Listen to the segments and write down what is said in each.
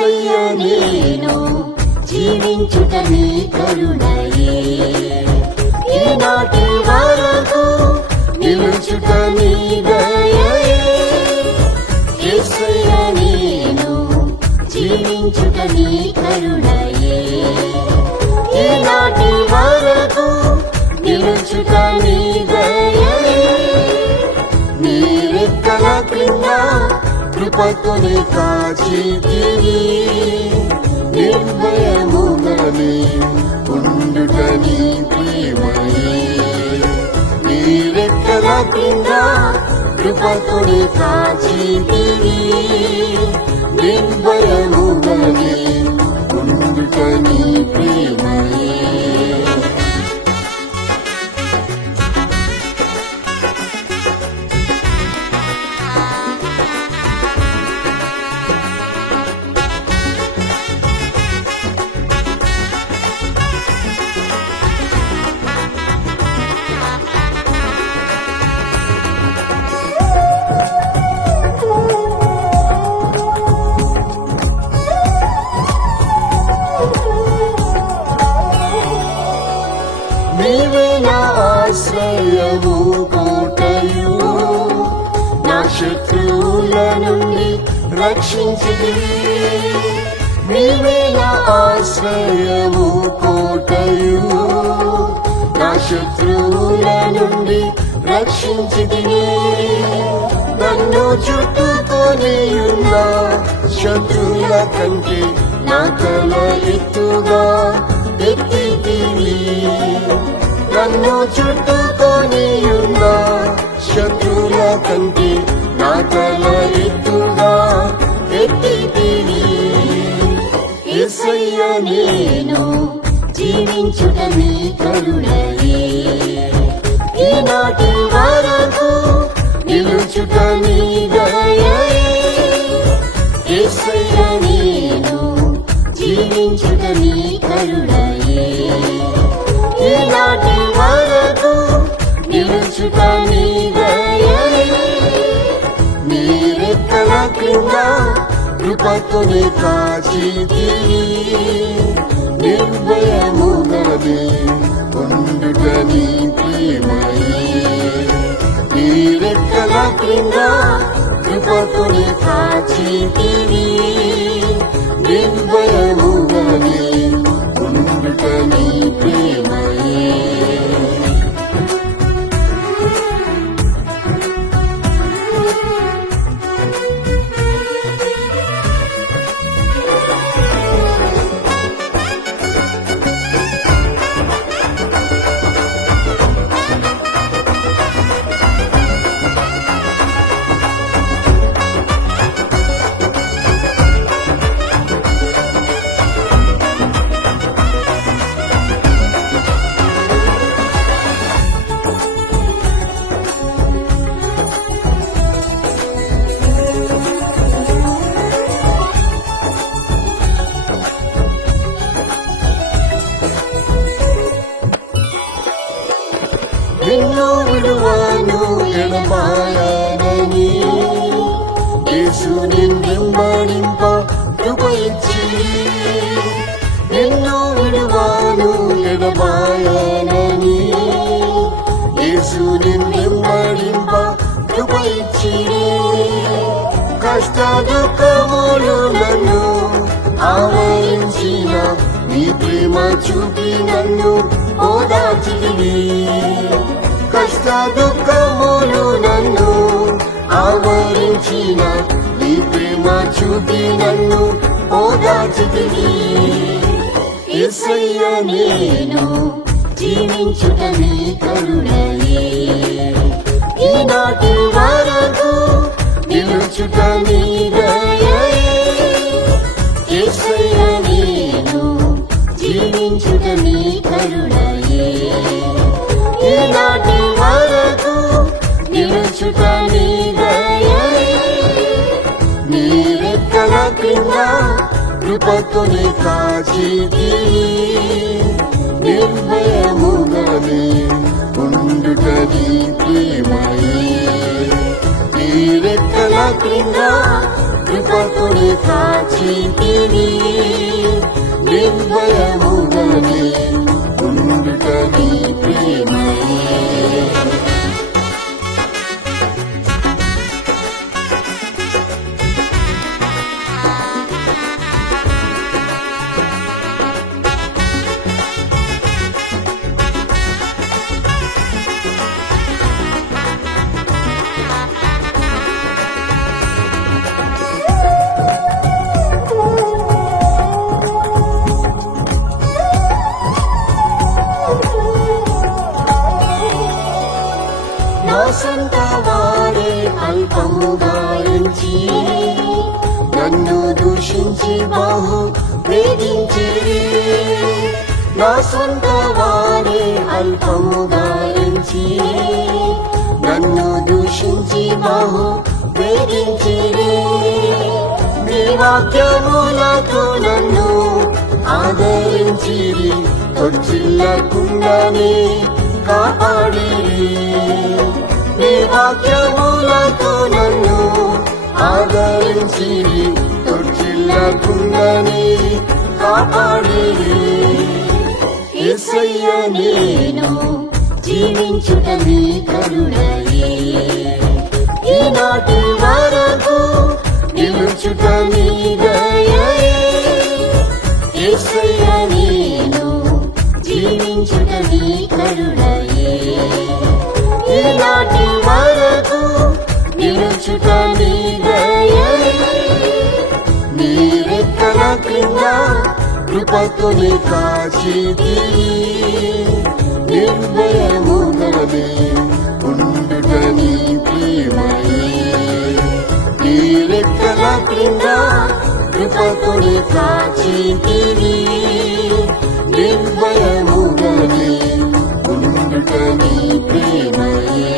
యేసయ్యా నేను జీవించుట నీ కరుణయే, ఈనాటి వరకు నిలుచుట నీ దయయే. యేసయ్యా నేను జీవించుట నీ కరుణయే, ఈనాటి వరకు నిలుచుట నీ దయయే. నీ రెక్కల క్రింద కృపతోనే కాచితివి, నిర్భయముగానే ఉండుట నీ ప్రేమయే. నీ రెక్కల క్రింద కృపతోనే కాచితివి, నిర్భయముగానే ఉండుట నీ ప్రేమయే. నీవే నా ఆశ్రయము కోటయు, నా శత్రువుల నుండి రక్షించితివి. నీవే నా ఆశ్రయము కోటయు, నా శత్రువుల నుండి రక్షించితివి. నన్ను చుట్టుకొని ఉన్న శత్రువుల కంటే నా తల ఎత్తుగా ఎత్తితివి. నన్ను చుట్టుకొని ఉన్న శత్రువుల కంటే నా తల ఎత్తుగా ఎత్తితివి. యేసయ్యా నేను జీవించుట నీ కరుణయే, ఈనాటి వరకు నిలుచుట నీ దయయే. యేసయ్యా నేను జీవించుట నీ కరుణయే, ఈనాటి వరకు నిలుచుట నీ దయయే. నీ రెక్కల క్రింద కృపతోనే కాచితివి, నిర్భయముగానే ఉండుట నీ ప్రేమయే. నీ రెక్కల క్రింద కృపతోనే కాచితివి, నిర్భయముగానే ఉండుట నీ ప్రేమయే. నిన్ను విడువను ఎడబాయనని యేసు నిన్నెంబడింప కృప ఇచ్చి. నిన్ను విడువను ఎడబాయనని యేసు నిన్నెంబడింప కృప ఇచ్చి. కష్ట దుఃఖములు నన్ను ఆవరించిన నీ ప్రేమ చూపి నన్ను ఓదార్చితివి. కష్ట దుఃఖములు నన్ను ఆవరించిన నీ ప్రేమ చూపి నన్ను ఓదార్చితివి. యేసయ్యా నేను జీవించుట నీ కరుణయే, ఈనాటి వరకు నిలుచుట నీ దయయే. యేసయ్యా నేను జీవించుట నీ కరుణయే, ఈనాటి వరకు నిలుచుట నీ దయయే. నీ రెక్కల క్రింద కృపతోనే కాచితివి, నిర్భయముగానే ఉండుట నీ ప్రేమయే. నీ రెక్కల క్రింద కృపతోనే కాచితివి నిర్భయముగానే ఉండుట నీ ప్రేమయే సొంత వారే అల్పముగా ఎంచి నన్ను దూషించి బహు వేధించిరి నా సొంత వారే అల్పముగా ఎంచి నన్ను దూషించి బహు వేధించిరి నీ వాక్యములతో నన్ను ఆదరించిరి తొచ్చిల్లకుండానే కాపాడిరి నీ వాక్యములతో నన్ను ఆదరించిరి తొట్టిల్లకుండానే కాపాడిరి యేసయ్య నేను జీవించుట నీ కరుణయే ఈనాటి వరకు నిలుచుట నీ దయయే యేసయ్య నేను జీవించుట నీ కరుణయే ఈనాటి వరకు నిలుచుట నీ దయయే నీ రెక్కల క్రింద కృపతోనే కాచితివి నిర్భయముగానే ఉండుట నీ ప్రేమయే నీ రెక్కల క్రింద కృపతోనే కాచితివి నిర్భయముగానే ఉండుట నీ ప్రేమయే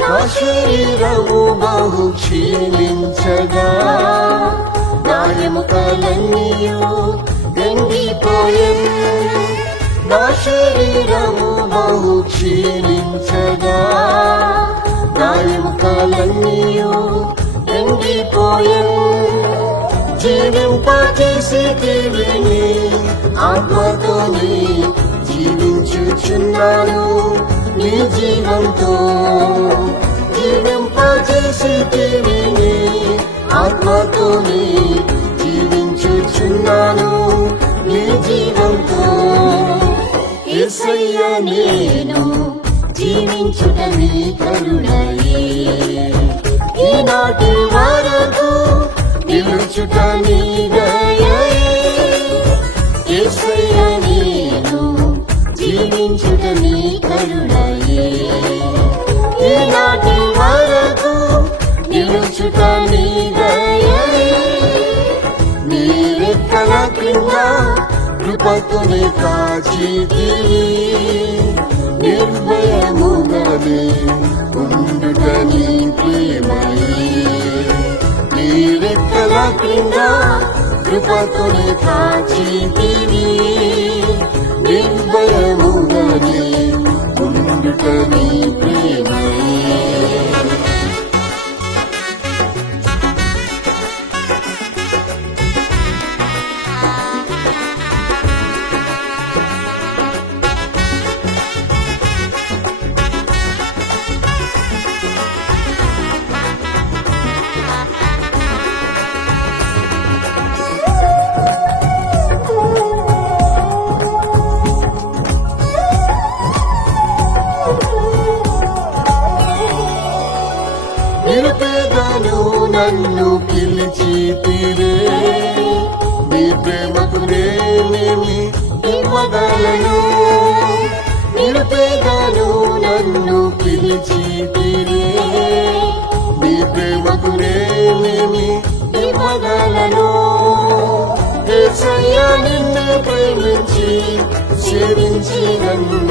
నా శరీరము బహు క్షీణించగా నా ఎముకలన్నీయు ఎండిపోయెను నా శరీరము బహు క్షీణించగా నా ఎముకలన్నీయు ఎండిపోయెను జీవింపచేసేటివి నీ ఆత్మతోనే జీవించుచున్నాను నీ జీవంతో జీవింపచేసేటివి నీ ఆత్మతోనే జీవించుచున్నాను నీ జీవంతో యేసయ్య నేను జీవించుట నీ కరుణయే ఈనాటి వరకు నిలుచుట నీ దయయే యేసయ్య నేను జీవించుట నీ కరుణయే ఈనాటి వరకు నిలుచుట నీ దయయే నీ రెక్కల క్రింద కృపతోనే కాచితివి నిర్భయముగానే ఉండుట నీ ప్రేమయే నీ రెక్కల క్రింద కృపతోనే కాచితివి నిర్భయముగానే ఉండుట నీ ప్రేమయే నన్ను పిలిచితిరే నీ ప్రేమకు నేనేమి ఇవ్వగలను నిరుపేదను నన్ను పిలిచితిరే నీ ప్రేమకు నేనేమి ఇవ్వగలను యేసయ్యా నిన్ను ప్రేమించి సేవించి నన్ను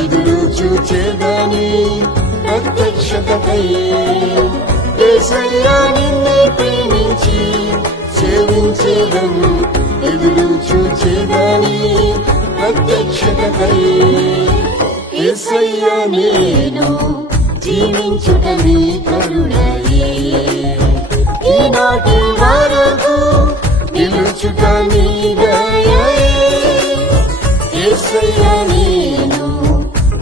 ఎదురు చూచేదని ప్రత్యక్షతకై యేసయ్యా నిన్ను ప్రేమించి సేవించేదను ఎదురు చూచేదని ప్రత్యక్షతకై యేసయ్యా నేను జీవించుట నీ కరుణయే ఈనాటి వరకు నిలుచుట నీ దయయే యేసయ్యా నేను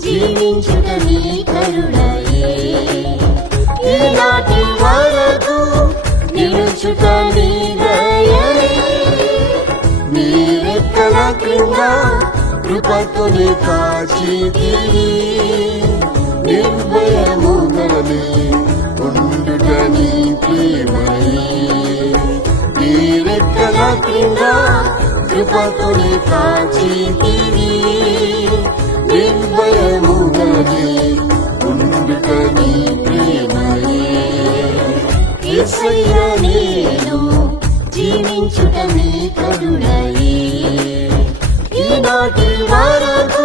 జీవించుట నీ కరుణయే ఈనాటి వరకు నిలుచుట నీ దయయే నీ రెక్కల క్రింద కృపతోనే కాచితివి నిర్భయముగానే ఉండుట నీ ప్రేమయే నీ రెక్కల క్రింద కృపతోనే కాచితివి నిర్భయముగానే ఉండుట నీ ప్రేమయే యేసయ్యా నేను జీవించుట నీ కరుణయే ఈనాటి వరకు